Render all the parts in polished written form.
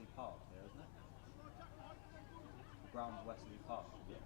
Wesley Park here, isn't it? The ground Wesley Park. Yeah.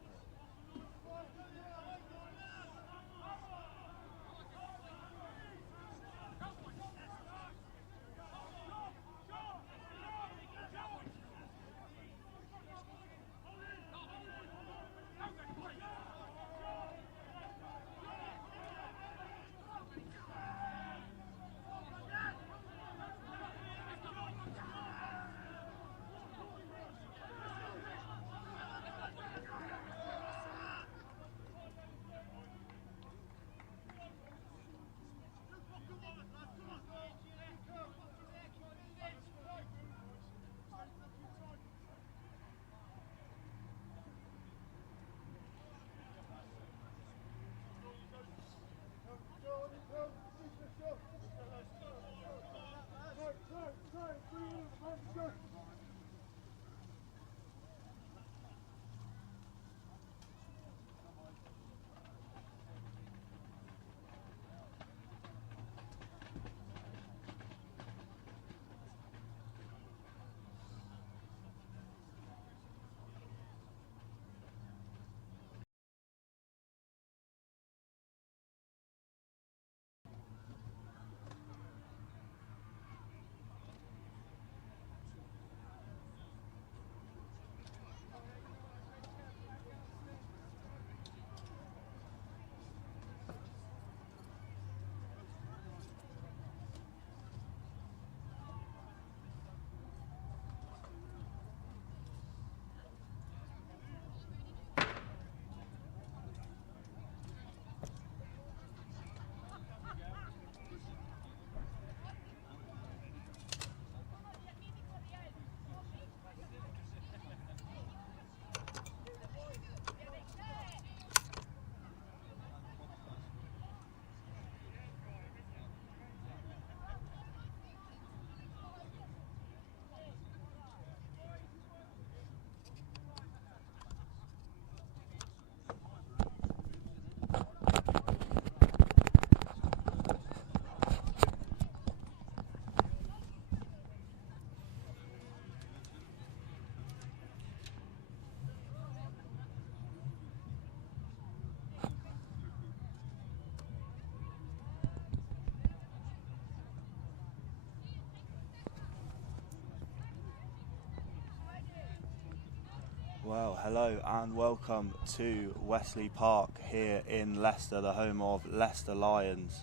Well, hello and welcome to Wesley Park here in Leicester, the home of Leicester Lions,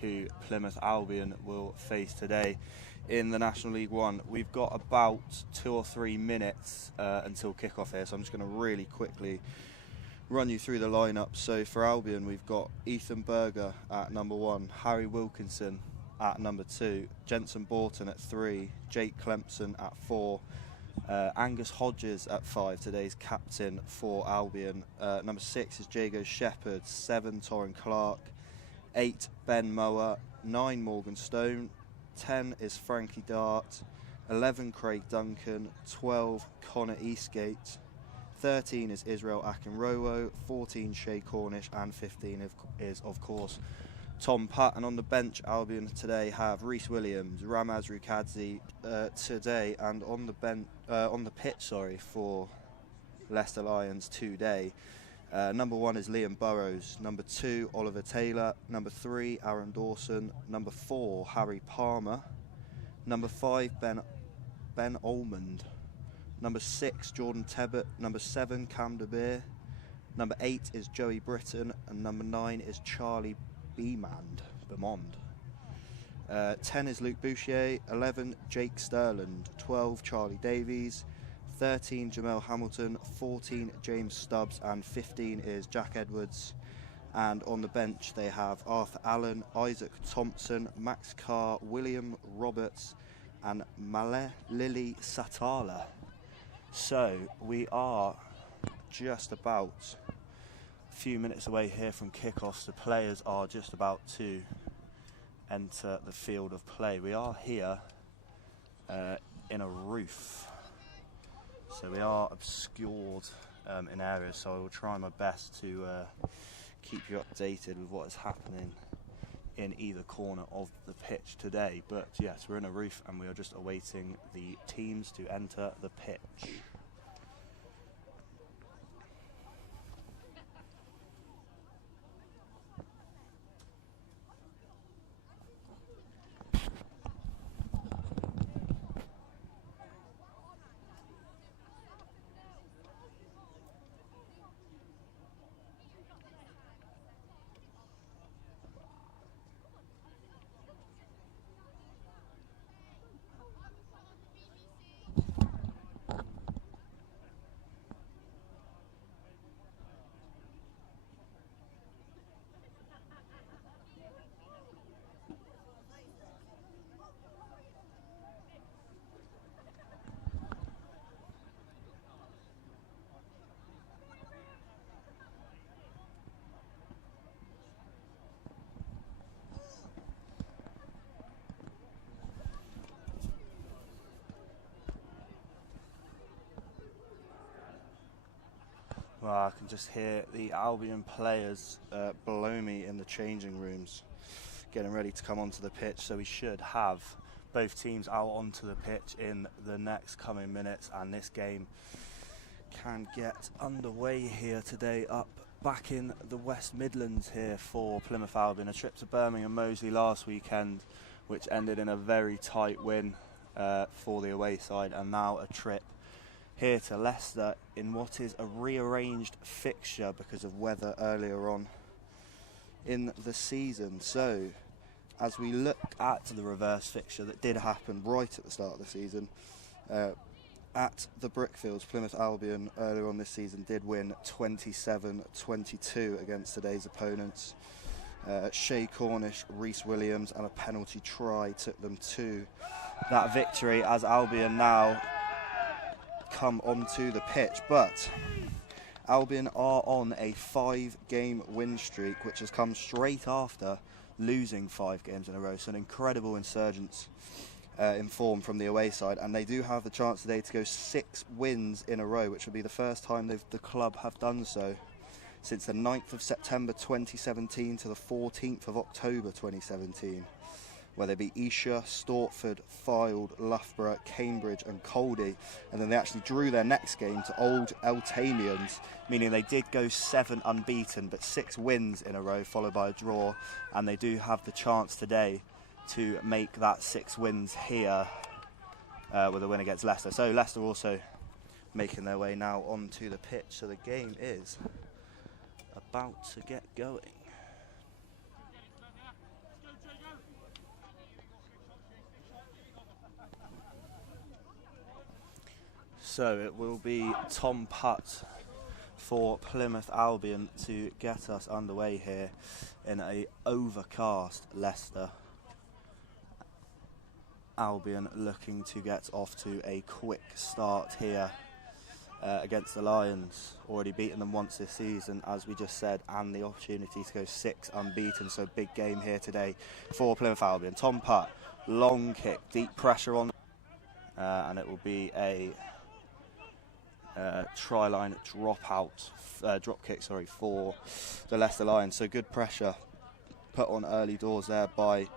who Plymouth Albion will face today in the National League One. We've got about 2 or 3 minutes until kickoff here, so I'm just going to really quickly run you through the lineup. So for Albion, we've got Ethan Berger at number 1, Harry Wilkinson at number 2, Jensen Borton at 3, Jake Clempson at 4, Angus Hodges at 5, today's captain for Albion. Number 6 is Jago Shepherd, 7 Torrin Clark, 8 Ben Mower, 9 Morgan Stone, 10 is Frankie Dart, 11 Craig Duncan, 12 Connor Eastgate, 13 is Israel Akinrowo, 14 Shay Cornish, and 15 is of course Tom Putt. And on the bench, Albion today have Reece Williams, Ramaz Rukadzi today, and on the pitch for Leicester Lions today. Number 1 is Liam Burrows, number 2 Oliver Taylor, number 3 Aaron Dawson, number 4 Harry Palmer, number 5 Ben Almond, number 6 Jordan Tebbett, number 7 Cam De Beer, number 8 is Joey Britton, and number 9 is Charlie Beaumond. 10 is Luke Bouchier, 11 Jake Sterland, 12 Charlie Davies, 13 Jamel Hamilton, 14 James Stubbs, and 15 is Jack Edwards. And on the bench they have Arthur Allen, Isaac Thompson, Max Carr, William Roberts, and Maleh Lily Satala. So we are just about a few minutes away here from kickoffs. The players are just about to enter the field of play. We are here in a roof, so we are obscured in areas, so I will try my best to keep you updated with what is happening in either corner of the pitch today. But yes, we're in a roof and we are just awaiting the teams to enter the pitch. Well, I can just hear the Albion players below me in the changing rooms getting ready to come onto the pitch, so we should have both teams out onto the pitch in the next coming minutes, and this game can get underway here today up back in the West Midlands here for Plymouth Albion. A trip to Birmingham Moseley last weekend which ended in a very tight win for the away side, and now a trip here to Leicester in what is a rearranged fixture because of weather earlier on in the season. So as we look at the reverse fixture that did happen right at the start of the season at the Brickfields, Plymouth Albion earlier on this season did win 27-22 against today's opponents. Shay Cornish, Reece Williams and a penalty try took them to that victory, as Albion now come onto the pitch. But Albion are on a 5-game win streak, which has come straight after losing 5 games in a row. So an incredible insurgence in form from the away side, and they do have the chance today to go 6 wins in a row, which will be the first time the club have done so since the 9th of September 2017 to the 14th of October 2017. Where they beat Esher, Stortford, Fylde, Loughborough, Cambridge and Coldy, and then they actually drew their next game to Old Eltamians, meaning they did go 7 unbeaten but 6 wins in a row followed by a draw, and they do have the chance today to make that 6 wins here with a win against Leicester. So Leicester also making their way now onto the pitch, so the game is about to get going. So it will be Tom Putt for Plymouth Albion to get us underway here in a overcast Leicester. Albion looking to get off to a quick start here against the Lions. Already beaten them once this season, as we just said, and the opportunity to go 6 unbeaten. So big game here today for Plymouth Albion. Tom Putt, long kick, deep pressure on, and it will be a try line drop kick for the Leicester Lions. So good pressure put on early doors there by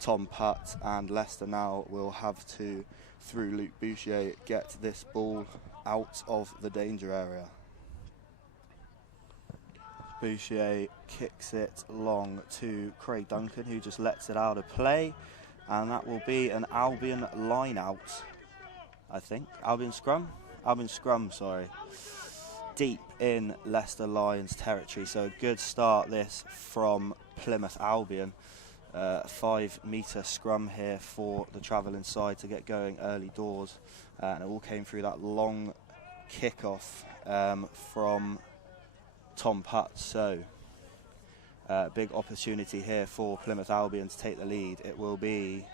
Tom Putt, and Leicester now will have to, through Luke Bouchier, get this ball out of the danger area. Bouchier kicks it long to Craig Duncan, who just lets it out of play, and that will be an Albion line out, I think. Albion scrum, sorry. Deep in Leicester Lions territory, so a good start this from Plymouth Albion. 5-metre scrum here for the travelling side to get going early doors, and it all came through that long kick-off from Tom Putt. So big opportunity here for Plymouth Albion to take the lead. It will be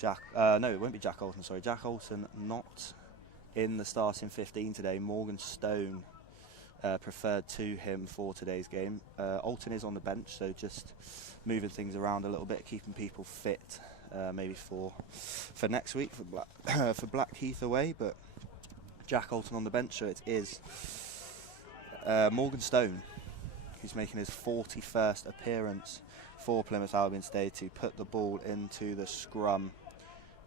it won't be Jack Alton, sorry. Jack Alton not in the starting 15 today. Morgan Stone preferred to him for today's game. Alton is on the bench, so just moving things around a little bit, keeping people fit, maybe for next week for Blackheath away. But Jack Alton on the bench, so it is Morgan Stone who's making his 41st appearance for Plymouth Albion today to put the ball into the scrum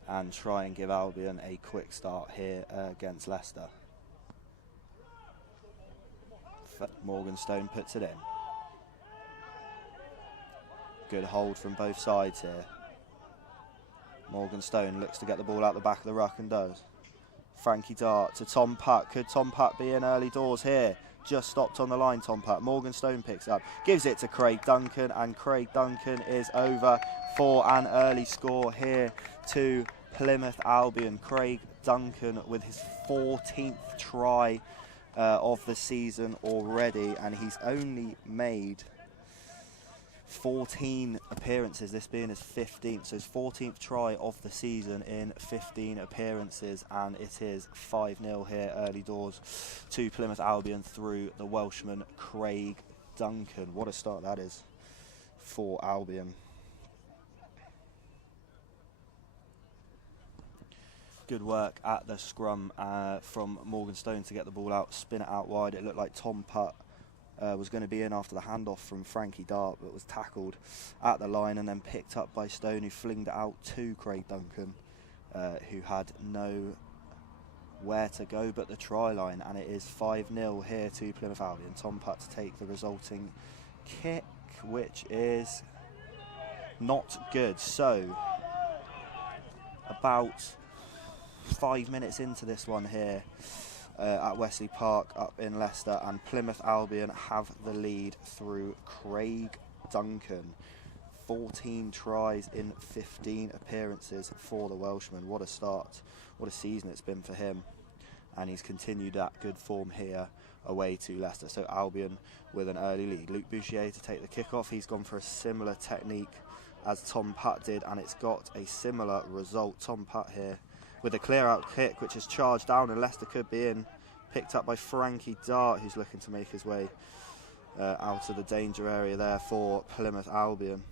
and try and give Albion a quick start here against Leicester. Morganstone puts it in. Good hold from both sides here. Morganstone looks to get the ball out the back of the ruck and does. Frankie Dart to Tom Putt. Could Tom Putt be in early doors here? Just stopped on the line, Tom Putt. Morganstone picks up, gives it to Craig Duncan, and Craig Duncan is over for an early score here to Plymouth Albion. Craig Duncan with his 14th try of the season already, and he's only made 14 appearances, this being his 15th, so his 14th try of the season in 15 appearances, and it is 5-0 here early doors to Plymouth Albion through the Welshman Craig Duncan. What a start that is for Albion. Good work at the scrum from Morganstone to get the ball out, spin it out wide. It looked like Tom Putt was going to be in after the handoff from Frankie Dart, but was tackled at the line and then picked up by Stone, who flinged it out to Craig Duncan, who had nowhere to go but the try line, and it is 5-0 here to Plymouth Albion. Tom Putt to take the resulting kick, which is not good. So about 5 minutes into this one here at Wesley Park up in Leicester, and Plymouth Albion have the lead through Craig Duncan. 14 tries in 15 appearances for the Welshman. What a start, what a season it's been for him, and he's continued that good form here away to Leicester. So Albion with an early lead. Luke Bouchier to take the kickoff. He's gone for a similar technique as Tom Putt did, and it's got a similar result. Tom Putt here with a clear-out kick, which is charged down, and Leicester could be in. Picked up by Frankie Dart, who's looking to make his way out of the danger area there for Plymouth Albion.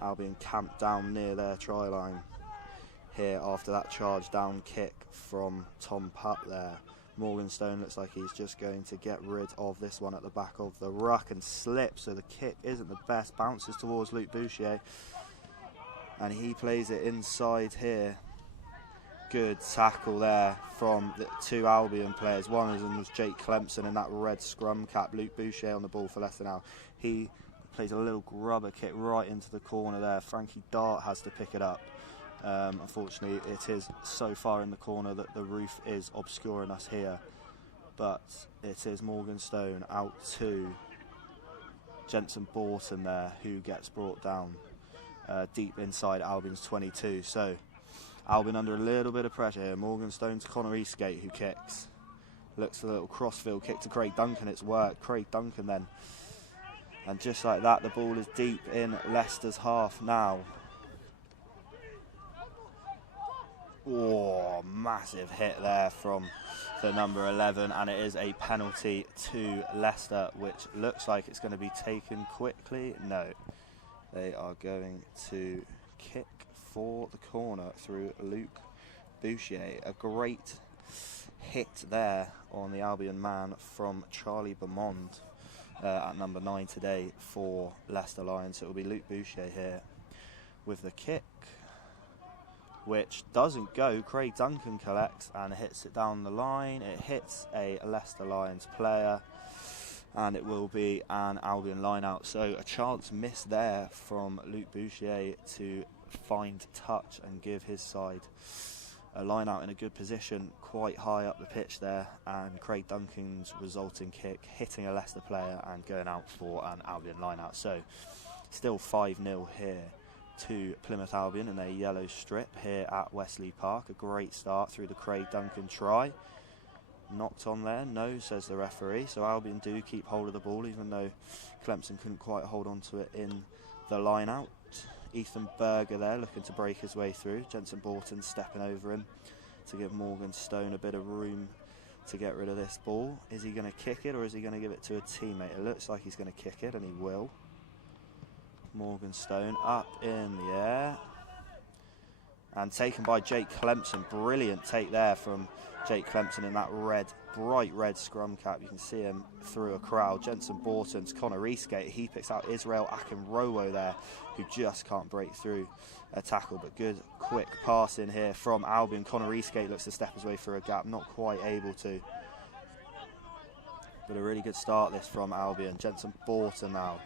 Albion camped down near their try line here after that charge down kick from Tom Putt there. Morganstone looks like he's just going to get rid of this one at the back of the ruck and slip, so the kick isn't the best. Bounces towards Luke Bouchier, and he plays it inside here. Good tackle there from the two Albion players. One of them was Jake Clemson in that red scrum cap. Luke Bouchier on the ball for Leicester now. He plays a little grubber kick right into the corner there. Frankie Dart has to pick it up. Unfortunately, it is so far in the corner that the roof is obscuring us here. But it is Morganstone out to Jensen Borton there, who gets brought down deep inside Albion's 22. So Albion under a little bit of pressure here. Morganstone to Connor Eastgate, who kicks. Looks for a little crossfield kick to Craig Duncan. It's worked. Craig Duncan then. And just like that, the ball is deep in Leicester's half now. Oh, massive hit there from the number 11, and it is a penalty to Leicester, which looks like it's going to be taken quickly. No, they are going to kick for the corner through Luke Bouchier. A great hit there on the Albion man from Charlie Beaumont at number 9 today for Leicester Lions. So it will be Luke Bouchier here with the kick, which doesn't go. Craig Duncan collects and hits it down the line. It hits a Leicester Lions player, and it will be an Albion line out. So a chance missed there from Luke Bouchier to find touch and give his side a line out in a good position, quite high up the pitch there, and Craig Duncan's resulting kick hitting a Leicester player and going out for an Albion line out. So still 5-0 here to Plymouth Albion in their yellow strip here at Wesley Park. A great start through the Craig Duncan try. Knocked on there, no, says the referee. So Albion do keep hold of the ball, even though Clemson couldn't quite hold on to it in the line out. Ethan Berger there looking to break his way through. Jensen Borton stepping over him to give Morganstone a bit of room to get rid of this ball. Is he going to kick it, or is he going to give it to a teammate? It looks like he's going to kick it, and he will. Morganstone up in the air and taken by Jake Clemson. Brilliant take there from Jake Clemson in that red bright red scrum cap. You can see him through a crowd. Jensen Borton's Connor Eastgate. He picks out Israel Akinrowo there, who just can't break through a tackle. But good, quick pass in here from Albion. Connor Eastgate looks to step his way through a gap, not quite able to. But a really good start this from Albion. Jensen Borton now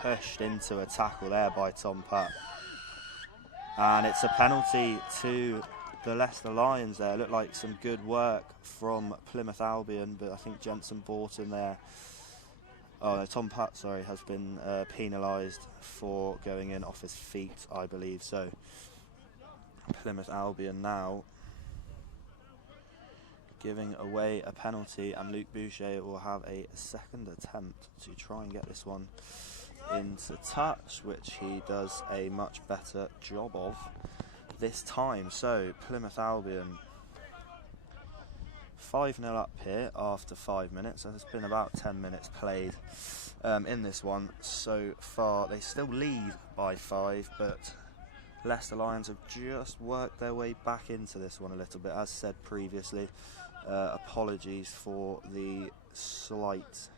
pushed into a tackle there by Tom Putt. And it's a penalty to the Leicester Lions there. It looked like some good work from Plymouth Albion, but I think Jensen Borton there, oh no, Tom Putt, sorry, has been penalised for going in off his feet, I believe. So Plymouth Albion now giving away a penalty, and Luke Boucher will have a second attempt to try and get this one into touch, which he does a much better job of this time. So Plymouth Albion 5-0 up here after 5 minutes. So there's been about 10 minutes played in this one so far. They still lead by 5, but Leicester Lions have just worked their way back into this one a little bit. As said previously, apologies for the slight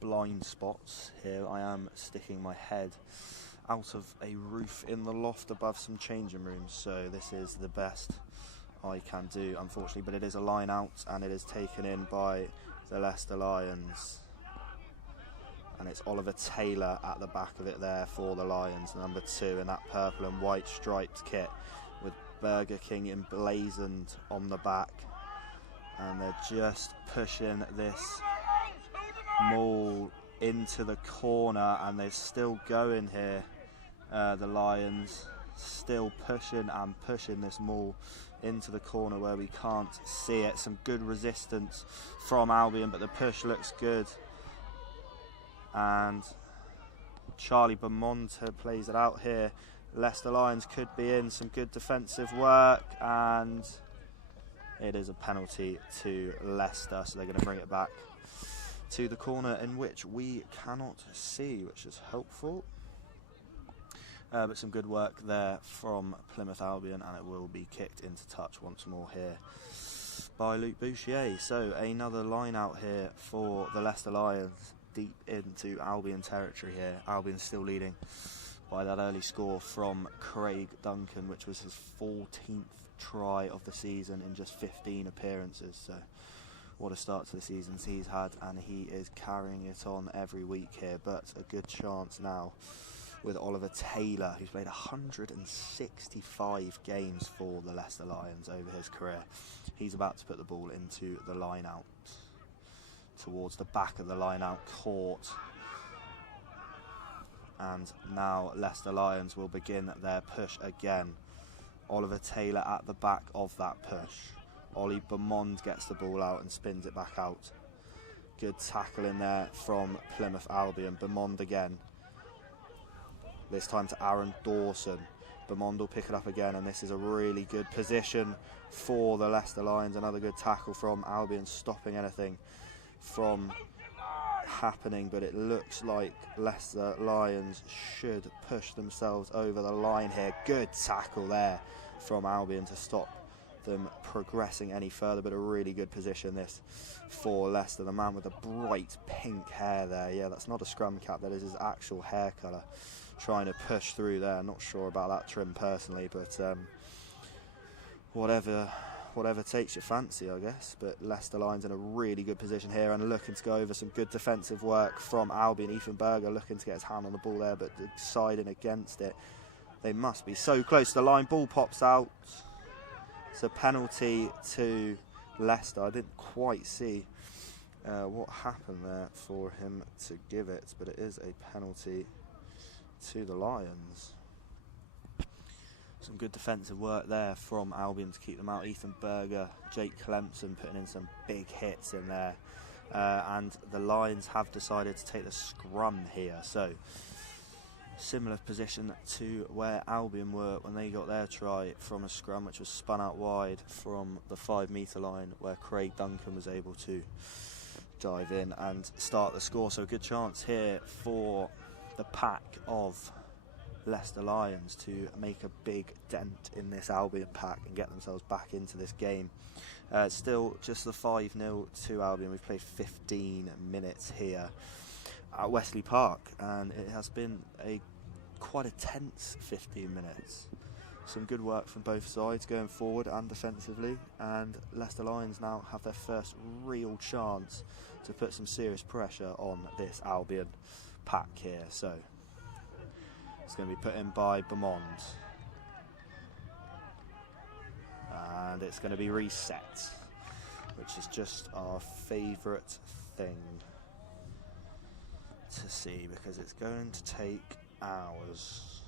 blind spots here. I am sticking my head out of a roof in the loft above some changing rooms, so this is the best I can do, unfortunately. But it is a line out, and it is taken in by the Leicester Lions, and it's Oliver Taylor at the back of it there for the Lions, number 2 in that purple and white striped kit with Burger King emblazoned on the back. And they're just pushing this maul into the corner, and they're still going here. The Lions still pushing and pushing this maul into the corner where we can't see it. Some good resistance from Albion, but the push looks good. And Charlie Beaumont plays it out here. Leicester Lions could be in. Some good defensive work, and it is a penalty to Leicester, so they're going to bring it back to the corner in which we cannot see, which is helpful. But some good work there from Plymouth Albion, and it will be kicked into touch once more here by Luke Boucher. So another line out here for the Leicester Lions, deep into Albion territory here. Albion still leading by that early score from Craig Duncan, which was his 14th try of the season in just 15 appearances. So what a start to the season he's had, and he is carrying it on every week here. But a good chance now with Oliver Taylor, who's played 165 games for the Leicester Lions over his career. He's about to put the ball into the line out, towards the back of the line out court. And now Leicester Lions will begin their push again. Oliver Taylor at the back of that push. Ollie Beaumont gets the ball out and spins it back out. Good tackle in there from Plymouth Albion. Beaumont again. This time to Aaron Dawson. Beaumont will pick it up again, and this is a really good position for the Leicester Lions. Another good tackle from Albion, stopping anything from happening, but it looks like Leicester Lions should push themselves over the line here. Good tackle there from Albion to stop them progressing any further, but a really good position this for Leicester. The man with the bright pink hair there, yeah, that's not a scrum cap, that is his actual hair colour, trying to push through there. Not sure about that trim personally, but whatever takes your fancy, I guess. But Leicester Lions in a really good position here and looking to go over. Some good defensive work from Albion. Ethan Berger looking to get his hand on the ball there, but deciding against it. They must be so close to the line. Ball pops out. It's a penalty to Leicester. I didn't quite see what happened there for him to give it, but it is a penalty to the Lions. Some good defensive work there from Albion to keep them out. Ethan Berger, Jake Clemson putting in some big hits in there. And the Lions have decided to take the scrum here. So similar position to where Albion were when they got their try from a scrum, which was spun out wide from the 5 metre line, where Craig Duncan was able to dive in and start the score. So a good chance here for the pack of Leicester Lions to make a big dent in this Albion pack and get themselves back into this game. Still just the 5-0 to Albion. We've played 15 minutes here at Wesley Park, and it has been quite a tense 15 minutes. Some good work from both sides going forward and defensively, and Leicester Lions now have their first real chance to put some serious pressure on this Albion pack here. So it's going to be put in by Beaumont, and it's going to be reset, which is just our favourite thing to see, because it's going to take hours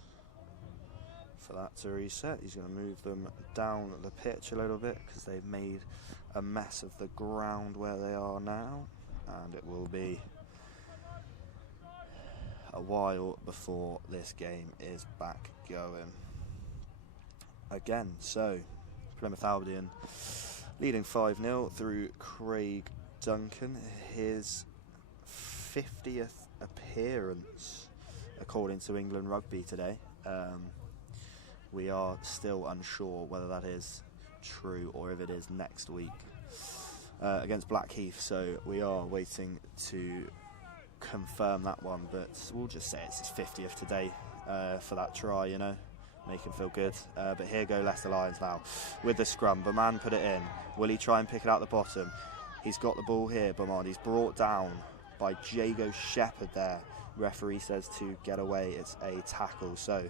for that to reset. He's going to move them down the pitch a little bit because they've made a mess of the ground where they are now, and it will be a while before this game is back going again. So Plymouth Albion leading 5-0 through Craig Duncan, his 50th appearance according to England Rugby today. We are still unsure whether that is true or if it is next week against Blackheath, so we are waiting to confirm that one, but we'll just say it's his 50th today for that try, you know, make him feel good. But here go Leicester Lions now with the scrum. Beaumont put it in. Will he try and pick it out the bottom? He's got the ball here, Beaumont. He's brought down by Jago Shepherd there. Referee says to get away. It's a tackle, so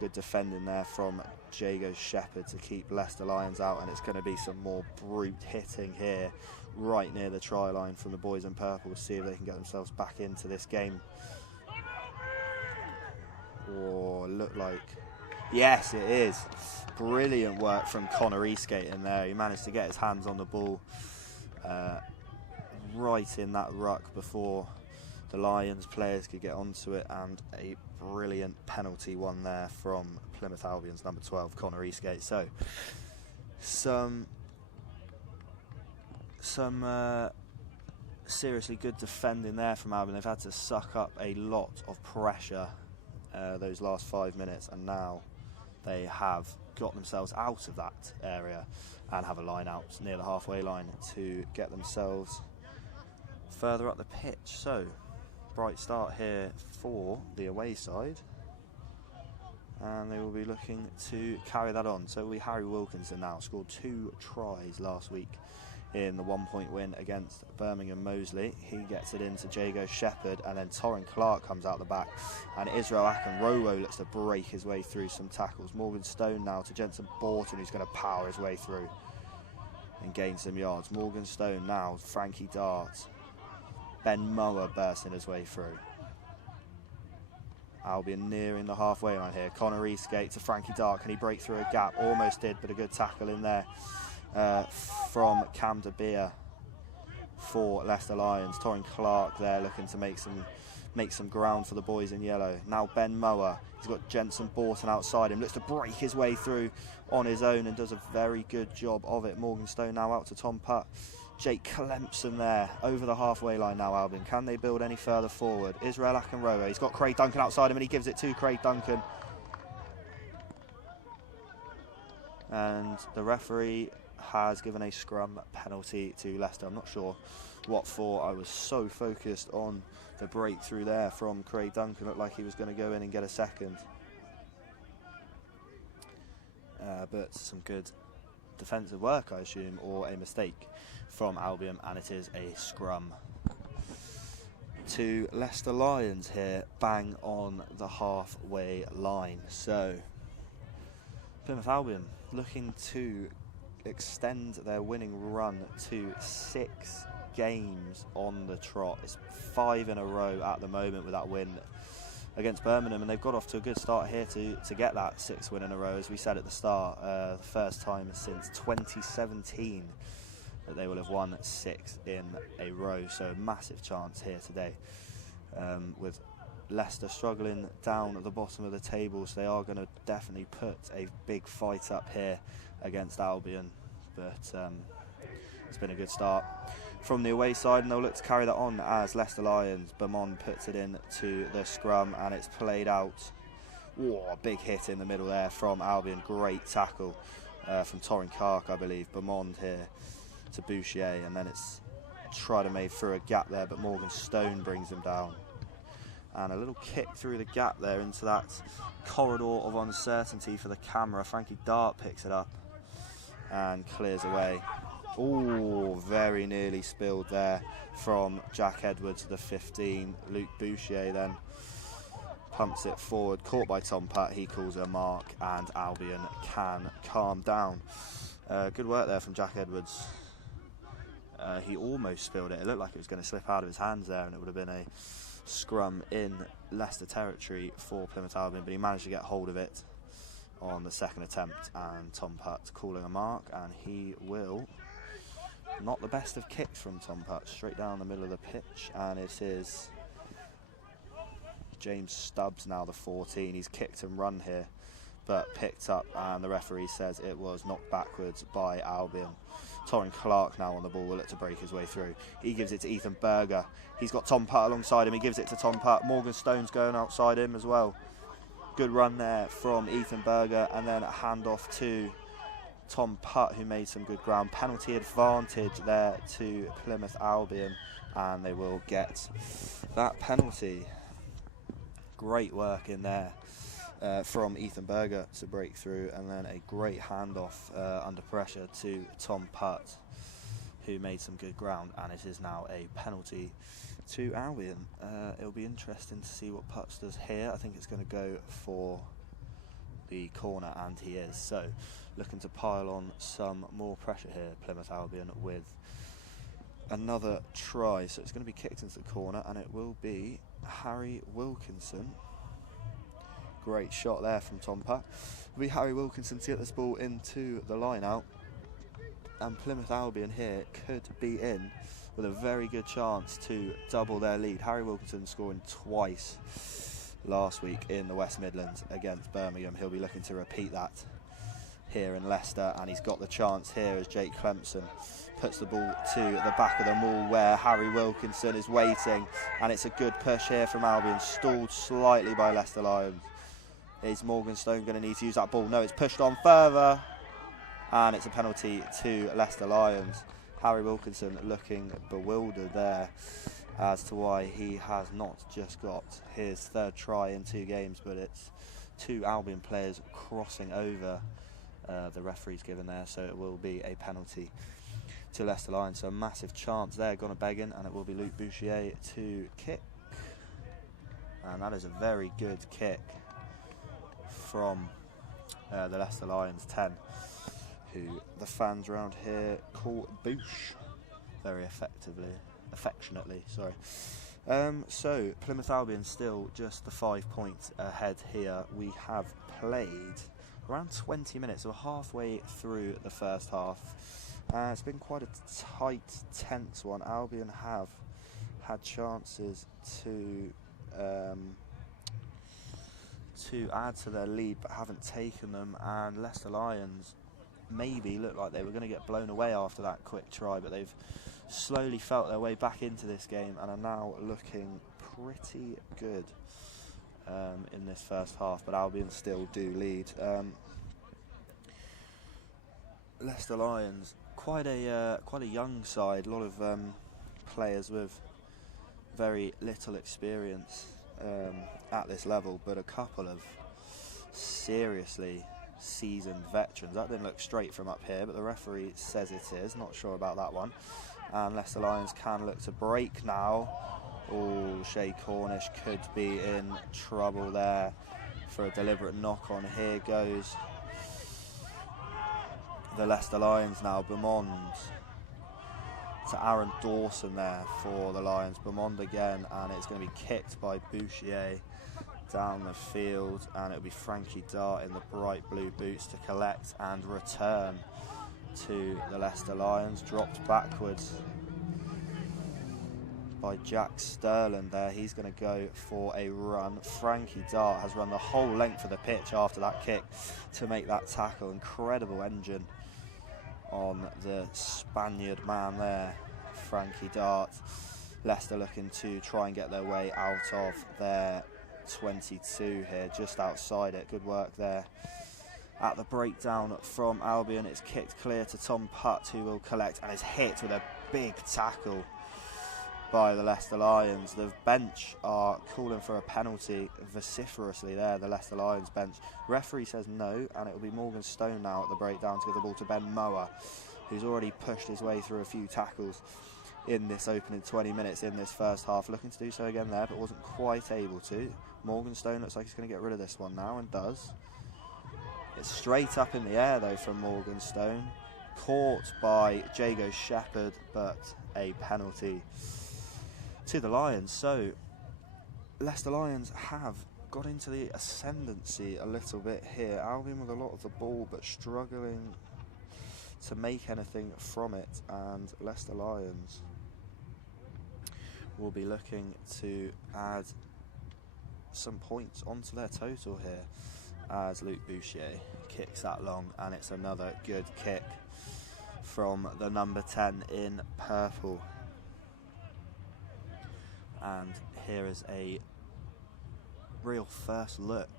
good defending there from Jago Shepherd to keep Leicester Lions out, and it's going to be some more brute hitting here right near the try line from the boys in purple to see if they can get themselves back into this game. Or look like, yes, it is. Brilliant work from Connor Eastgate in there. He managed to get his hands on the ball right in that ruck before the Lions players could get onto it, and a brilliant penalty one there from Plymouth Albion's number 12, Connor Eastgate. So some seriously good defending there from Albion. They've had to suck up a lot of pressure those last 5 minutes, and now they have got themselves out of that area and have a line out near the halfway line to get themselves further up the pitch. So bright start here for the away side, and they will be looking to carry that on. So we Harry Wilkinson now scored 2 tries last week in the 1-point win against Birmingham Moseley. He gets it into Jago Shepherd, and then Torrin Clark comes out the back, and Israel Akinrowo looks to break his way through some tackles. Morgan Stone now to Jensen Borton, who's going to power his way through and gain some yards. Morgan Stone now, Frankie Dart, Ben Mower bursting his way through. Albion nearing the halfway line here. Connor Eastgate to Frankie Dart. Can he break through a gap? Almost did, but a good tackle in there from Cam De Beer for Leicester Lions. Torrin Clark there looking to make some ground for the boys in yellow. Now Ben Mower. He's got Jensen Borton outside him. Looks to break his way through on his own and does a very good job of it. Morgan Stone now out to Tom Putt. Jake Clempson there over the halfway line now, Albion. Can they build any further forward? Israel Akinrowo. He's got Craig Duncan outside him, and he gives it to Craig Duncan. And the referee has given a scrum penalty to Leicester. I'm not sure what for. I was so focused on the breakthrough there from Craig Duncan. Looked like he was going to go in and get a second. But some good defensive work, I assume, or a mistake from Albion, and it is a scrum to Leicester Lions here, bang on the halfway line. So Plymouth Albion looking to extend their winning run to 6 games on the trot. It's 5 in a row at the moment with that win against Birmingham, and they've got off to a good start here to get that 6th win in a row, as we said at the start. The first time since 2017 that they will have won 6 in a row, so massive chance here today. With Leicester struggling down at the bottom of the table, so they are going to definitely put a big fight up here against Albion, but it's been a good start from the away side, and they'll look to carry that on as Leicester Lions. Beaumont puts it in to the scrum, and it's played out Whoa, big hit in the middle there from Albion. Great tackle from Torrin Clark, I believe. Beaumont here to Bouchier, and then it's tried to made through a gap there, but Morgan Stone brings him down. And a little kick through the gap there into that corridor of uncertainty for the camera. Frankie Dart picks it up and clears away. Oh, very nearly spilled there from Jack Edwards, the 15. Luke Bouchier then pumps it forward, caught by Tom Putt. He calls a mark, and Albion can calm down. Good work there from Jack Edwards. He almost spilled it. It looked like it was going to slip out of his hands there, and it would have been a scrum in Leicester territory for Plymouth Albion, but he managed to get hold of it on the second attempt, and Tom Putt calling a mark, and he will. Not the best of kicks from Tom Putt, straight down the middle of the pitch, and it is James Stubbs now, the 14. He's kicked and run here, but picked up, and the referee says it was knocked backwards by Albion. Torrin Clark now on the ball, will look to break his way through. He gives it to Ethan Berger. He's got Tom Putt alongside him. He gives it to Tom Putt. Morgan Stone's going outside him as well. Good run there from Ethan Berger, and then a handoff to Tom Putt, who made some good ground. Penalty advantage there to Plymouth Albion, and they will get that penalty. Great work in there from Ethan Berger to break through, and then a great handoff under pressure to Tom Putt, who made some good ground, and it is now a penalty to Albion. It'll be interesting to see what Putts does here. I think it's going to go for the corner, and he is. So looking to pile on some more pressure here, Plymouth Albion, with another try. So it's going to be kicked into the corner, and it will be Harry Wilkinson. Great shot there from Tom Putt. It'll be Harry Wilkinson to get this ball into the line out, and Plymouth Albion here could be in with a very good chance to double their lead. Harry Wilkinson scoring twice last week in the West Midlands against Birmingham. He'll be looking to repeat that here in Leicester, and he's got the chance here as Jake Clemson puts the ball to the back of the maul where Harry Wilkinson is waiting, and it's a good push here from Albion, stalled slightly by Leicester Lions. Is Morgan Stone going to need to use that ball? No, it's pushed on further, and it's a penalty to Leicester Lions. Harry Wilkinson looking bewildered there as to why he has not just got his third try in 2 games, but it's 2 Albion players crossing over the referee's given there, so it will be a penalty to Leicester Lions. So a massive chance there, gone a begging, and it will be Luke Bouchier to kick, and that is a very good kick from the Leicester Lions 10, who the fans around here call Boosh very affectionately. So Plymouth Albion still just the 5 points ahead here. We have played around 20 minutes, so halfway through the first half. It's been quite a tight, tense one. Albion have had chances to add to their lead, but haven't taken them, and Leicester Lions maybe looked like they were going to get blown away after that quick try, but they've slowly felt their way back into this game and are now looking pretty good in this first half, but Albion still do lead. Leicester Lions, quite a young side, a lot of players with very little experience at this level, but a couple of seriously seasoned veterans. That didn't look straight from up here, but the referee says it is. Not sure about that one. And Leicester Lions can look to break now. Oh, Shay Cornish could be in trouble there for a deliberate knock on. Here goes the Leicester Lions now. Beaumont to Aaron Dawson there for the Lions. Beaumont again, and it's going to be kicked by Bouchier down the field, and it'll be Frankie Dart in the bright blue boots to collect and return to the Leicester Lions. Dropped backwards by Jack Sterland there. He's going to go for a run. Frankie Dart has run the whole length of the pitch after that kick to make that tackle. Incredible engine on the Spaniard man there, Frankie Dart. Leicester looking to try and get their way out of their 22 here, just outside it. Good work there at the breakdown from Albion. It's kicked clear to Tom Putt, who will collect and is hit with a big tackle by the Leicester Lions. The bench are calling for a penalty vociferously there, the Leicester Lions bench. Referee says no, and it will be Morgan Stone now at the breakdown to give the ball to Ben Mower, who's already pushed his way through a few tackles in this opening 20 minutes in this first half. Looking to do so again there, but wasn't quite able to. Morgan Stone looks like he's going to get rid of this one now, and does. It's straight up in the air though from Morgan Stone. Caught by Jago Shepherd, but a penalty to the Lions. So Leicester Lions have got into the ascendancy a little bit here. Albion with a lot of the ball, but struggling to make anything from it, and Leicester Lions will be looking to add some points onto their total here as Luke Bouchier kicks that long, and it's another good kick from the number 10 in purple. And here is a real first look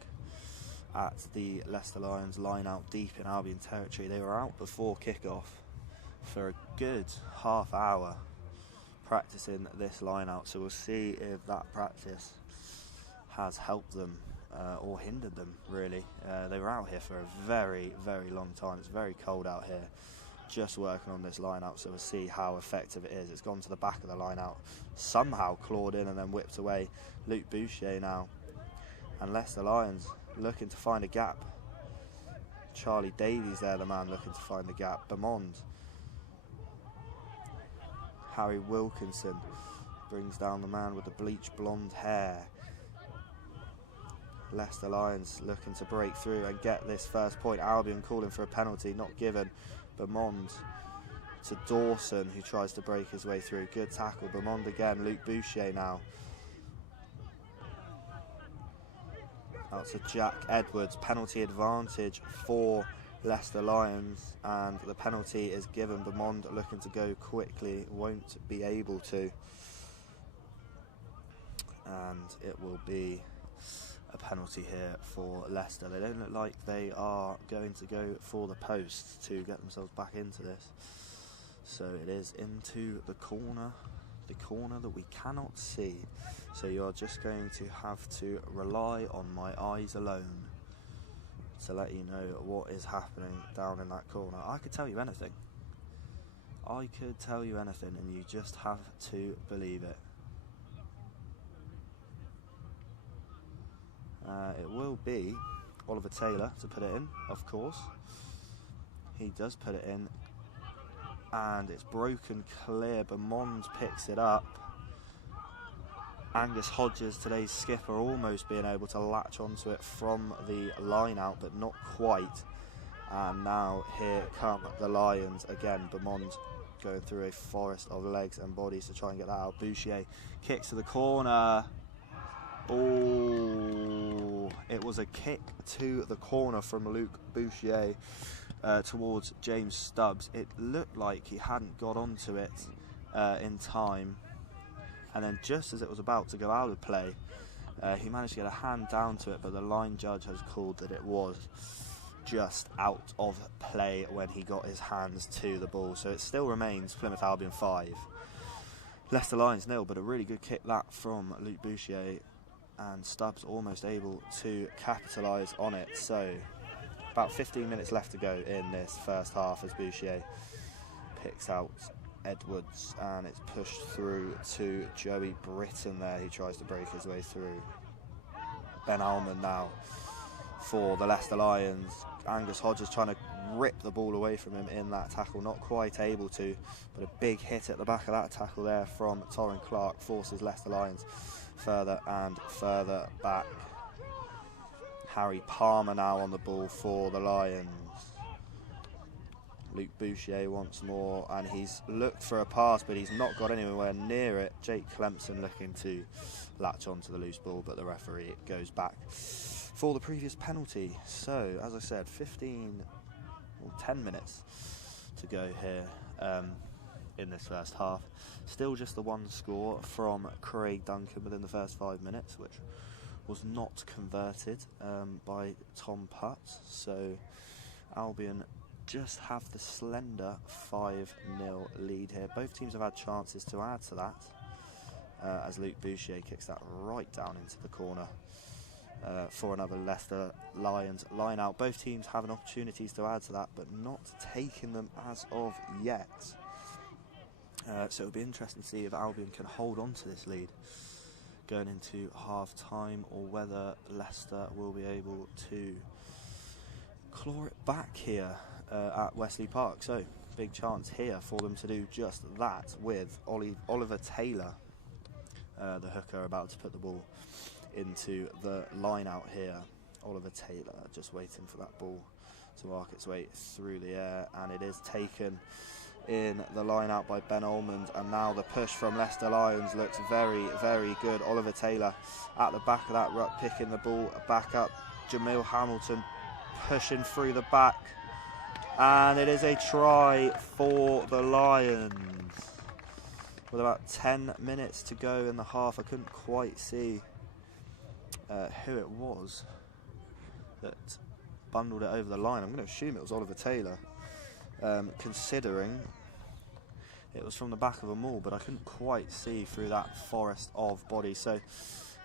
at the Leicester Lions line out deep in Albion territory. They were out before kickoff for a good half hour practicing this line out, so we'll see if that practice has helped them or hindered them really. They were out here for a very, very long time. It's very cold out here, just working on this line out, so we'll see how effective it is. It's gone to the back of the line out, somehow clawed in and then whipped away. Luke Bouchier now, and Leicester Lions looking to find a gap. Charlie Davies there, the man looking to find the gap. Beaumont. Harry Wilkinson brings down the man with the bleach blonde hair. Leicester Lions looking to break through and get this first point. Albion calling for a penalty, not given. Beaumont to Dawson, who tries to break his way through. Good tackle. Beaumont again. Luke Bouchier now. Out to Jack Edwards. Penalty advantage for Leicester Lions, and the penalty is given. Beaumont looking to go quickly, won't be able to, and it will be a penalty here for Leicester. They don't look like they are going to go for the post to get themselves back into this, so it is into the corner that we cannot see. So you are just going to have to rely on my eyes alone to let you know what is happening down in that corner. I could tell you anything. I could tell you anything, and you just have to believe it. It will be Oliver Taylor to put it in, of course. He does put it in, and it's broken clear. Beaumont picks it up. Angus Hodges, today's skipper, almost being able to latch onto it from the line out, but not quite. And now here come the Lions again. Beaumont going through a forest of legs and bodies to try and get that out. Bouchier kicks to the corner. Oh, it was a kick to the corner from Luke Bouchier towards James Stubbs. It looked like he hadn't got onto it in time, and then just as it was about to go out of play, he managed to get a hand down to it, but the line judge has called that it was just out of play when he got his hands to the ball. So it still remains Plymouth Albion 5, Leicester Lions 0, but a really good kick that from Luke Bouchier, and Stubbs almost able to capitalise on it. So about 15 minutes left to go in this first half as Bouchier picks out Edwards, and it's pushed through to Joey Britton there. He tries to break his way through. Ben Alman now for the Leicester Lions. Angus Hodges trying to rip the ball away from him in that tackle, not quite able to, but a big hit at the back of that tackle there from Torrin Clark forces Leicester Lions further and further back. Harry Palmer now on the ball for the Lions. Luke Bouchier once more, and he's looked for a pass, but he's not got anywhere near it. Jake Clemson looking to latch onto the loose ball, but the referee goes back for the previous penalty. So, as I said, 10 minutes to go here in this first half. Still just the one score from Craig Duncan within the first 5 minutes, which was not converted by Tom Putt, so Albion just have the slender 5-0 lead here. Both teams have had chances to add to that, as Luke Boucher kicks that right down into the corner for another Leicester Lions line out. Both teams having opportunities to add to that, but not taking them as of yet. So it'll be interesting to see if Albion can hold on to this lead going into half time, or whether Leicester will be able to claw it back here at Wesley Park. So big chance here for them to do just that, with Oliver Taylor, the hooker, about to put the ball into the line out here. Oliver Taylor just waiting for that ball to work its way through the air, and it is taken in the line out by Ben Almond. And now the push from Leicester Lions looks very, very good. Oliver Taylor at the back of that ruck, picking the ball back up. Jamil Hamilton pushing through the back, and it is a try for the Lions with about 10 minutes to go in the half. I couldn't quite see who it was that bundled it over the line. I'm going to assume it was Oliver Taylor, considering it was from the back of a maul, but I couldn't quite see through that forest of bodies. So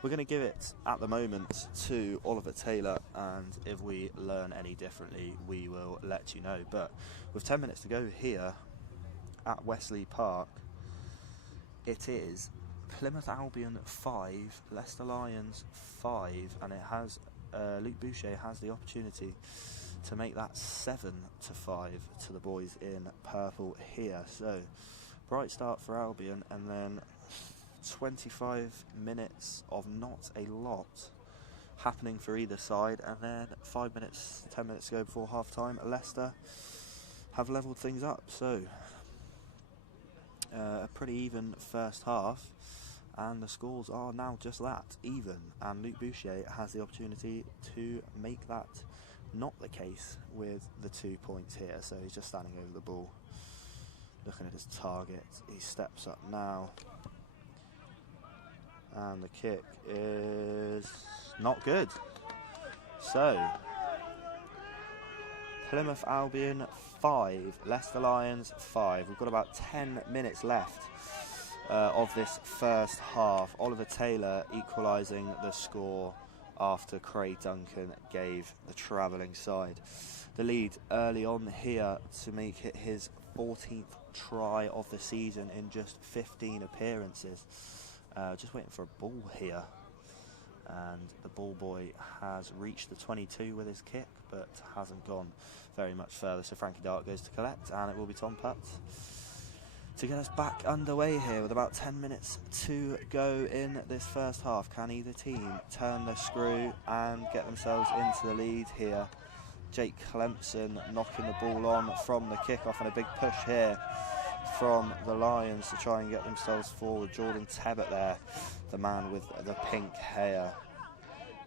we're going to give it at the moment to Oliver Taylor, and if we learn any differently, we will let you know. But with 10 minutes to go here at Wesley Park, it is Plymouth Albion 5, Leicester Lions 5, and it has Luke Boucher has the opportunity to make that 7-5 to the boys in purple here. So bright start for Albion, and then 25 minutes of not a lot happening for either side, and then 10 minutes to go before half time. Leicester have levelled things up, so a pretty even first half, and the scores are now just that, even, and Luke Boucher has the opportunity to make that not the case with the 2 points here. So he's just standing over the ball, looking at his target. He steps up now, and the kick is not good. So Plymouth Albion 5, Leicester Lions 5. We've got about 10 minutes left of this first half. Oliver Taylor equalising the score after Craig Duncan gave the travelling side the lead early on here to make it his 14th try of the season in just 15 appearances. Just waiting for a ball here, and the ball boy has reached the 22 with his kick, but hasn't gone very much further. So Frankie Dart goes to collect, and it will be Tom Putt to get us back underway here with about 10 minutes to go in this first half. Can either team turn the screw and get themselves into the lead here? Jake Clemson knocking the ball on from the kickoff, and a big push here from the Lions to try and get themselves forward. Jordan Tebbett there, the man with the pink hair.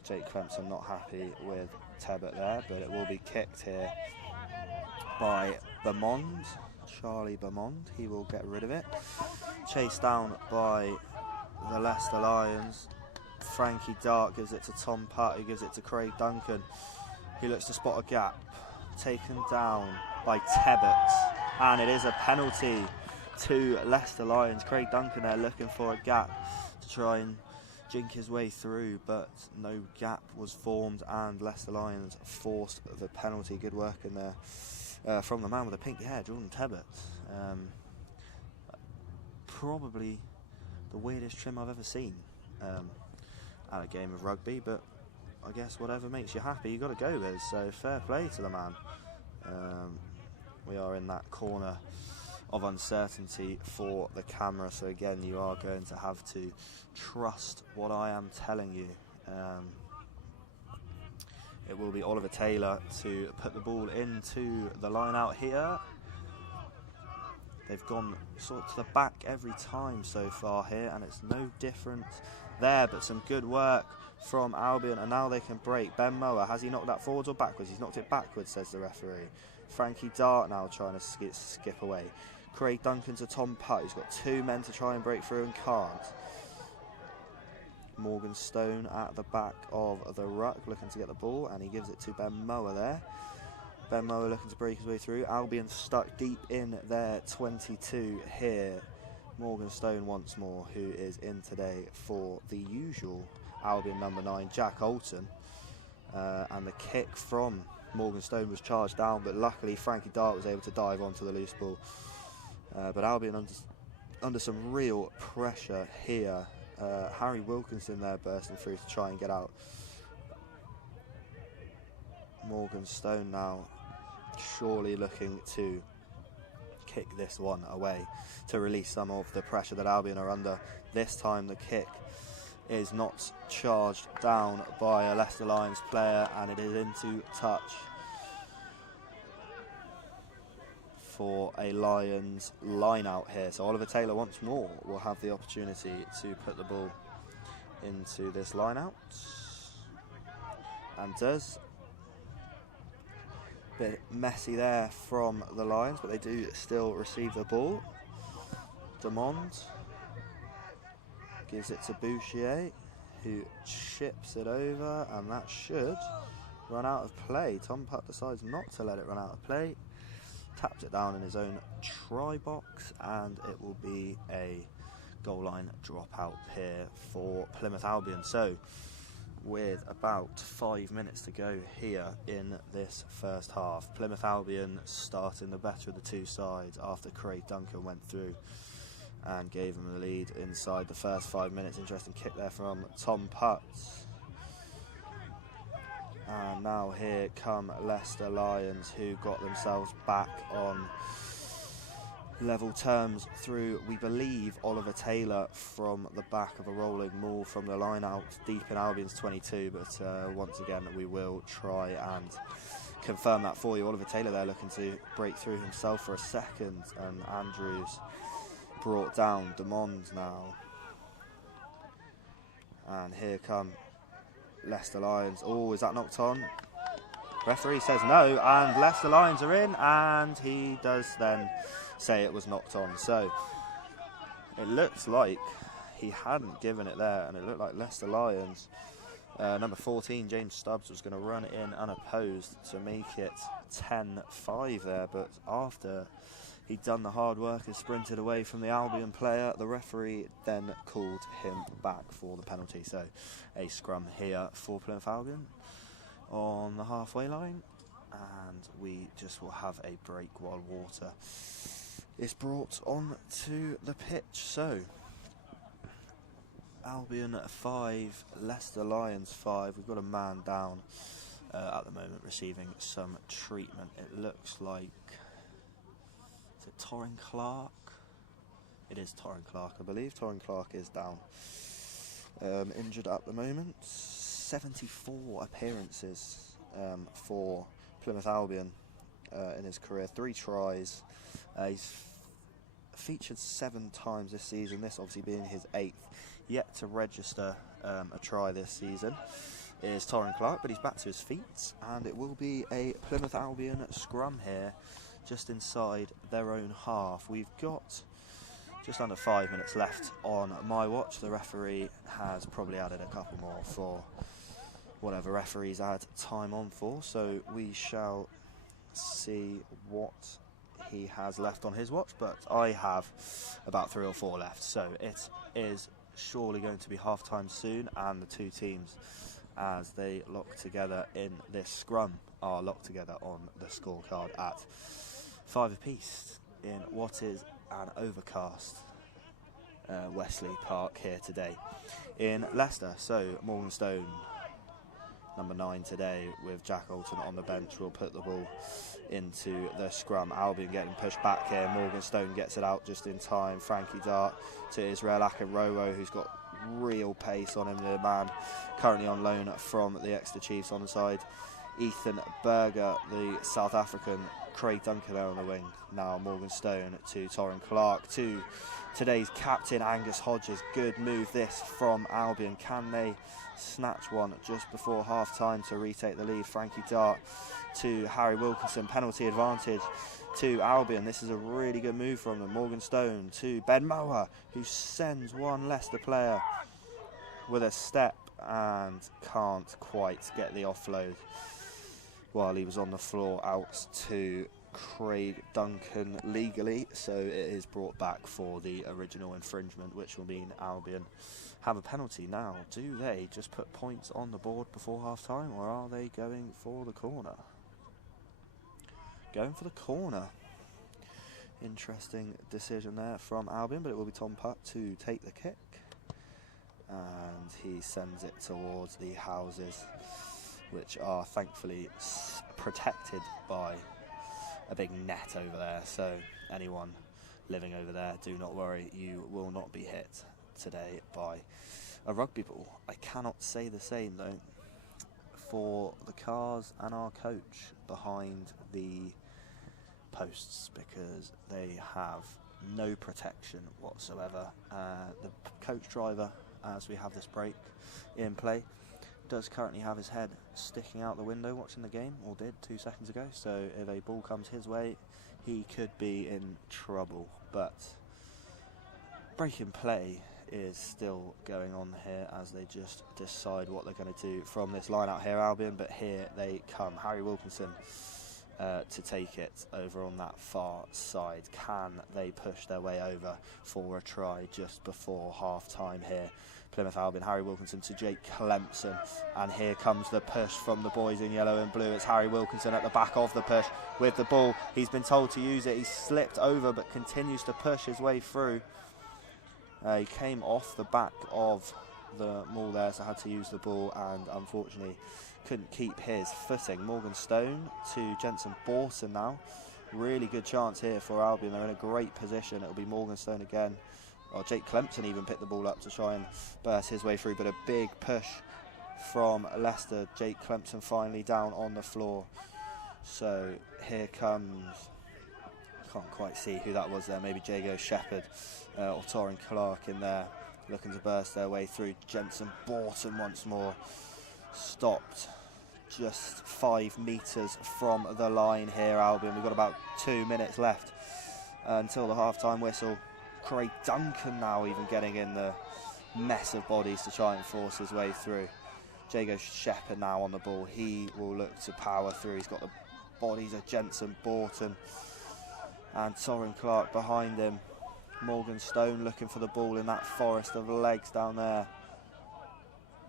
Jake Clemson not happy with Tebbett there, but it will be kicked here by Beaumont. Charlie Beaumont, he will get rid of it. Chased down by the Leicester Lions. Frankie Dart gives it to Tom Putt, who gives it to Craig Duncan. He looks to spot a gap. Taken down by Tebbett, and it is a penalty to Leicester Lions. Craig Duncan there looking for a gap to try and jink his way through, but no gap was formed, and Leicester Lions forced the penalty. Good work in there from the man with the pink hair, Jordan Tebbett. Probably the weirdest trim I've ever seen at a game of rugby, but I guess whatever makes you happy, you got to go with. So fair play to the man. We are in that corner of uncertainty for the camera, so again you are going to have to trust what I am telling you. It will be Oliver Taylor to put the ball into the line out here. They've gone sort of to the back every time so far here, and it's no different there, but some good work from Albion, and now they can break. Ben Mower, has he knocked that forwards or backwards? He's knocked it backwards, says the referee. Frankie Dart now trying to skip away. Craig Duncan to Tom Putt, he's got two men to try and break through and can't. Morgan Stone at the back of the ruck, looking to get the ball, and he gives it to Ben Mower there. Ben Mower looking to break his way through. Albion stuck deep in their 22 here. Morgan Stone once more, who is in today for the usual Albion number 9, Jack Alton. And the kick from Morgan Stone was charged down, but luckily Frankie Dart was able to dive onto the loose ball. But Albion under some real pressure here. Harry Wilkinson there bursting through to try and get out. Morgan Stone now surely looking to kick this one away to release some of the pressure that Albion are under. This time the kick is not charged down by a Leicester Lions player, and it is into touch for a Lions line out here. So Oliver Taylor once more will have the opportunity to put the ball into this line out, and does. Bit messy there from the Lions, but they do still receive the ball. Demond gives it to Bouchier, who chips it over, and that should run out of play. Tom Putt decides not to let it run out of play, taps it down in his own try box, and it will be a goal line dropout here for Plymouth Albion. So with about 5 minutes to go here in this first half, Plymouth Albion starting the better of the two sides after Craig Duncan went through and gave them the lead inside the first 5 minutes. Interesting kick there from Tom Putt. And now here come Leicester Lions, who got themselves back on level terms through, we believe, Oliver Taylor from the back of a rolling maul from the line out deep in Albion's 22, but once again we will try and confirm that for you. Oliver Taylor there looking to break through himself for a second, and Andrews brought down. Demond now, and here come Leicester Lions. Oh, is that knocked on? Referee says no, and Leicester Lions are in, and he does then say it was knocked on. So it looks like he hadn't given it there, and it looked like Leicester Lions, number 14, James Stubbs, was going to run it in unopposed to make it 10-5 there, but after he'd done the hard work and sprinted away from the Albion player, the referee then called him back for the penalty. So a scrum here for Plymouth Albion on the halfway line, and we just will have a break while water is brought on to the pitch. So Albion 5, Leicester Lions 5. We've got a man down at the moment receiving some treatment. It looks like, is it Torrin Clark? It is Torrin Clark, I believe. Torrin Clark is down, injured at the moment. 74 appearances for Plymouth Albion in his career, 3 tries. He's featured 7 times this season, this obviously being his 8th. Yet to register a try this season is Torrin Clark, but he's back to his feet, and it will be a Plymouth Albion scrum here just inside their own half. We've got just under 5 minutes left on my watch. The referee has probably added a couple more for whatever referees add time on for, so we shall see what he has left on his watch, but I have about 3 or 4 left, so it is surely going to be half time soon, and the two teams, as they lock together in this scrum, are locked together on the scorecard at 5 apiece in what is an overcast Wesley Park here today in Leicester. So Morgan Stone, number 9 today, with Jack Alton on the bench, will put the ball into the scrum. Albion getting pushed back here. Morgan Stone gets it out just in time. Frankie Dart to Israel Akinrowo, who's got real pace on him, the man currently on loan from the Exeter Chiefs on the side. Ethan Berger, the South African. Craig Duncan there on the wing. Now Morgan Stone to Torrin Clark, to today's captain Angus Hodges. Good move this from Albion. Can they snatch one just before half time to retake the lead? Frankie Dart to Harry Wilkinson, penalty advantage to Albion. This is a really good move from them. Morgan Stone to Ben Mower, who sends one Leicester player with a step and can't quite get the offload while he was on the floor out to Craig Duncan legally, so it is brought back for the original infringement, which will mean Albion have a penalty now. Do they just put points on the board before half time, or are they going for the corner? Going for the corner. Interesting decision there from Albion, but it will be Tom Putt to take the kick, and he sends it towards the houses, which are thankfully protected by a big net over there, so anyone living over there, do not worry, you will not be hit today by a rugby ball. I cannot say the same though for the cars and our coach behind the posts, because they have no protection whatsoever. The coach driver, as we have this break in play, does currently have his head sticking out the window watching the game, or did 2 seconds ago, so if a ball comes his way he could be in trouble. But break in play is still going on here as they just decide what they're going to do from this line out here, Albion, but here they come. Harry Wilkinson to take it over on that far side. Can they push their way over for a try just before half time here? Plymouth Albion, Harry Wilkinson to Jake Clemson, and here comes the push from the boys in yellow and blue. It's Harry Wilkinson at the back of the push with the ball. He's been told to use it. He's slipped over but continues to push his way through. He came off the back of the maul there, so had to use the ball and unfortunately couldn't keep his footing. Morgan Stone to Jensen Borton now. Really good chance here for Albion. They're in a great position. It'll be Morgan Stone again. Well, Jake Clemson even picked the ball up to try and burst his way through, but a big push from Leicester. Jake Clemson finally down on the floor. So here comes, can't quite see who that was there, maybe Jago Shepherd or Torin Clark in there, looking to burst their way through. Jensen Borton once more, stopped just 5 metres from the line here, Albion. We've got about 2 minutes left until the half-time whistle. Craig Duncan now even getting in the mess of bodies to try and force his way through. Jago Shepherd now on the ball. He will look to power through. He's got the bodies of Jensen Borton and Torin Clark behind him. Morgan Stone looking for the ball in that forest of legs down there.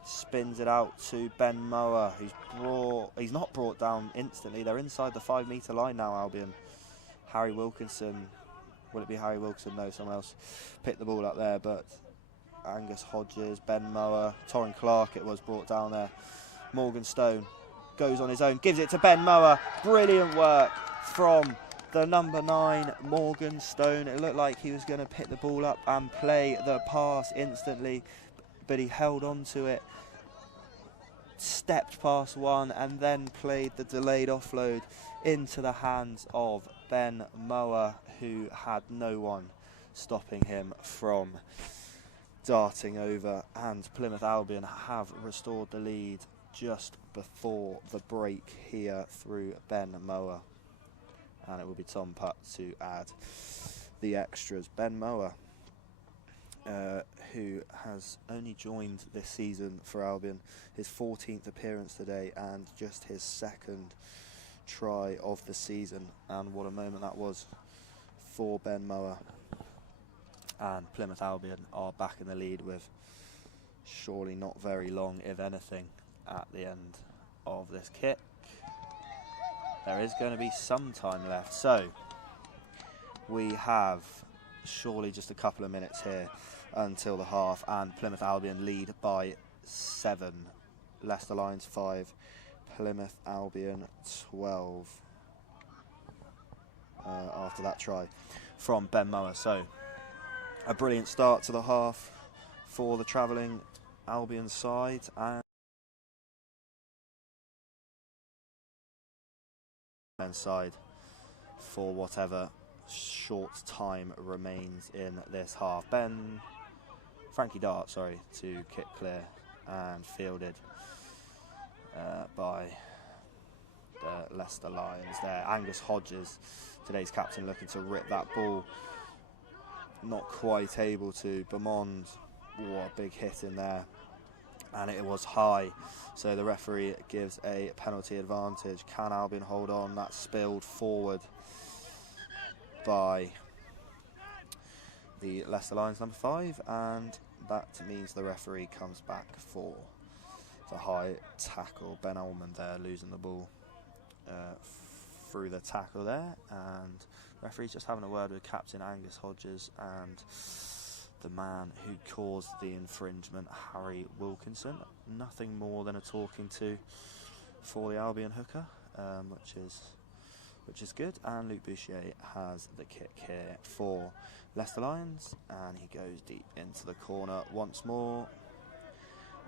Spins it out to Ben Mower, he's not brought down instantly. They're inside the 5 metre line now, Albion. Harry Wilkinson, will it be Harry Wilkinson? No, someone else picked the ball up there, but Angus Hodges, Ben Mower, Torin Clark, it was brought down there. Morgan Stone goes on his own, gives it to Ben Mower. Brilliant work from the number 9, Morgan Stone. It looked like he was going to pick the ball up and play the pass instantly, but he held on to it, stepped past one, and then played the delayed offload into the hands of Ben Mower, who had no one stopping him from darting over. And Plymouth Albion have restored the lead just before the break here through Ben Mower. And it will be Tom Putt to add the extras. Ben Mower, who has only joined this season for Albion, his 14th appearance today and just his 2nd try of the season, and what a moment that was for Ben Mower. And Plymouth Albion are back in the lead with surely not very long, if anything, at the end of this kick. There is going to be some time left, so we have surely just a couple of minutes here until the half, and Plymouth Albion lead by 7. Leicester Lions 5, Plymouth Albion 12 after that try from Ben Mower. So a brilliant start to the half for the travelling Albion side, and men's side for whatever short time remains in this half. Frankie Dart, to kick clear and fielded by the Leicester Lions there. Angus Hodges, today's captain, looking to rip that ball. Not quite able to. Beaumont, a big hit in there. and it was high, so the referee gives a penalty advantage. Can Albion hold on? That's spilled forward by the Leicester Lions number 5, and that means the referee comes back for the high tackle. Ben Ullman there losing the ball through the tackle there, and referee's just having a word with Captain Angus Hodges and the man who caused the infringement, Harry Wilkinson. Nothing more than a talking to for the Albion hooker, which is good. And Luke Bouchier has the kick here for Leicester Lions, and he goes deep into the corner once more.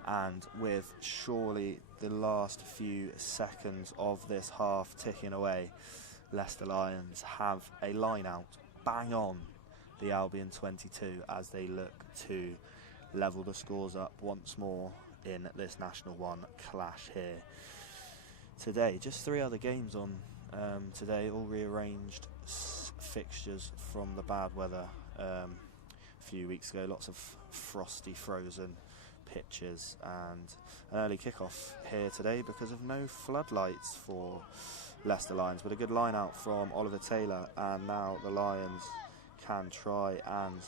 And with surely the last few seconds of this half ticking away, Leicester Lions have a line out bang on the Albion 22 as they look to level the scores up once more in this National 1 clash here today. Just 3 other games on today, all rearranged fixtures from the bad weather a few weeks ago. Lots of frosty, frozen pitches, and an early kickoff here today because of no floodlights for Leicester Lions, but a good line out from Oliver Taylor, and now the Lions can try and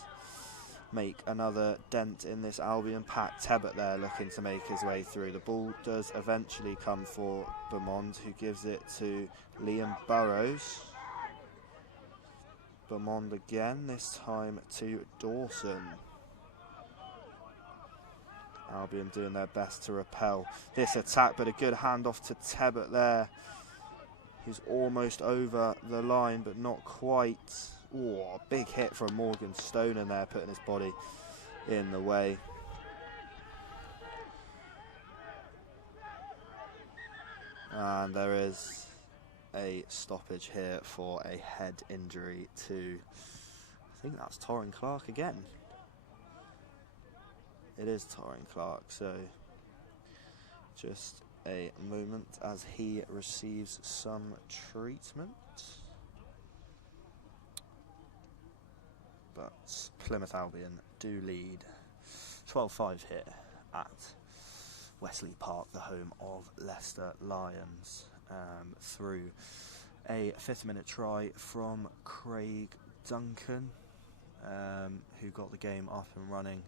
make another dent in this Albion pack. Tebbett there looking to make his way through. The ball does eventually come for Beaumont, who gives it to Liam Burrows. Beaumont again, this time to Dawson. Albion doing their best to repel this attack, but a good handoff to Tebbett there. He's almost over the line, but not quite. Oh, a big hit from Morgan Stone in there, putting his body in the way. And there is a stoppage here for a head injury to, I think that's Torrin Clark again. It is Torrin Clark, so just a moment as he receives some treatment. But Plymouth Albion do lead 12-5 here at Wesley Park, the home of Leicester Lions, through a 5th minute try from Craig Duncan, who got the game up and running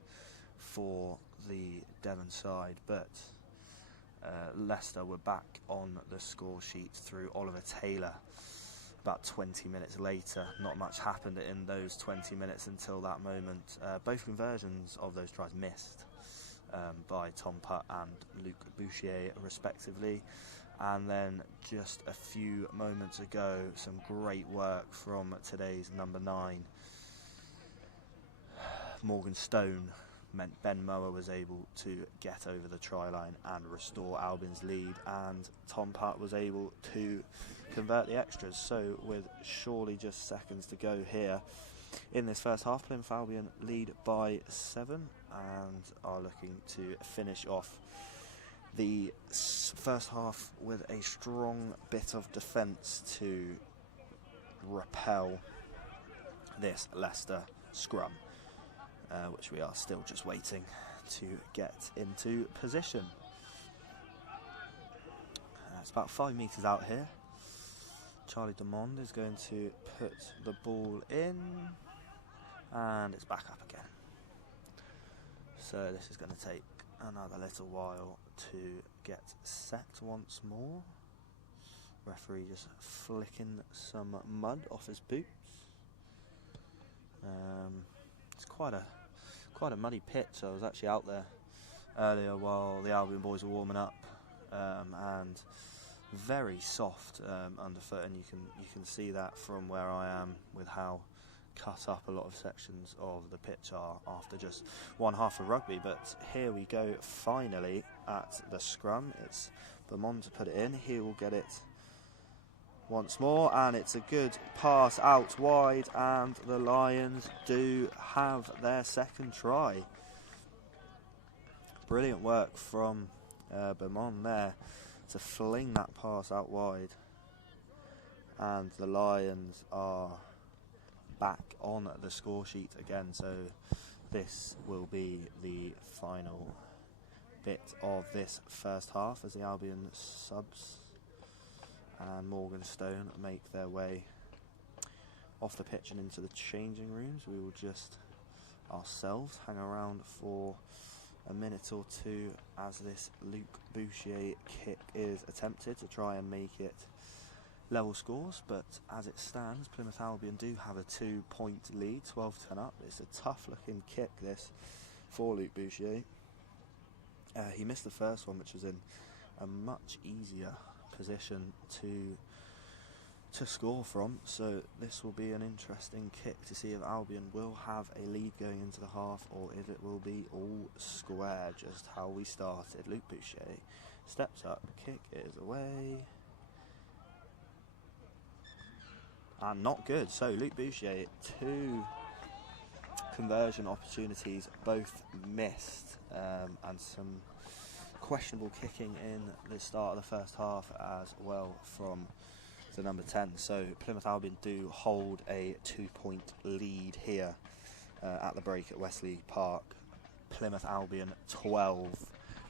for the Devon side, but Leicester were back on the score sheet through Oliver Taylor about 20 minutes later. Not much happened in those 20 minutes until that moment. Both conversions of those tries missed by Tom Putt and Luke Bouchier respectively, and then just a few moments ago some great work from today's number 9, Morgan Stone, meant Ben Mower was able to get over the try line and restore Albion's lead, and Tom Putt was able to convert the extras. So with surely just seconds to go here in this first half, Plymouth Albion lead by 7 and are looking to finish off the first half with a strong bit of defence to repel this Leicester scrum, which we are still just waiting to get into position. It's about 5 metres out here. Charlie Dumond is going to put the ball in, and it's back up again. So this is going to take another little while to get set once more. Referee just flicking some mud off his boots. It's quite a muddy pitch. I was actually out there earlier while the Albion boys were warming up, and very soft underfoot, and you can see that from where I am with how cut up a lot of sections of the pitch are after just one half of rugby. But here we go finally at the scrum. It's Beaumont to put it in. He will get it once more, and it's a good pass out wide, and the Lions do have their second try. Brilliant work from Beaumont there to fling that pass out wide, and the Lions are back on the score sheet again. So this will be the final bit of this first half as the Albion subs and Morganstone make their way off the pitch and into the changing rooms. We will just ourselves hang around for a minute or two as this Luke Bouchier kick is attempted to try and make it level scores, but as it stands, Plymouth Albion do have a 2-point lead, 12-10 up. It's a tough looking kick this for Luke Bouchier. He missed the first one, which was in a much easier position to score from, so this will be an interesting kick to see if Albion will have a lead going into the half or if it will be all square, just how we started. Luke Bouchier steps up, kick is away, and not good. So Luke Bouchier, 2 conversion opportunities, both missed, and some questionable kicking in the start of the first half as well from the number 10. So Plymouth Albion do hold a 2-point lead here at the break at Wesley Park. Plymouth Albion 12,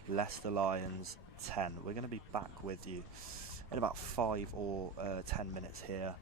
Leicester Lions 10. We're going to be back with you in about 5 or 10 minutes here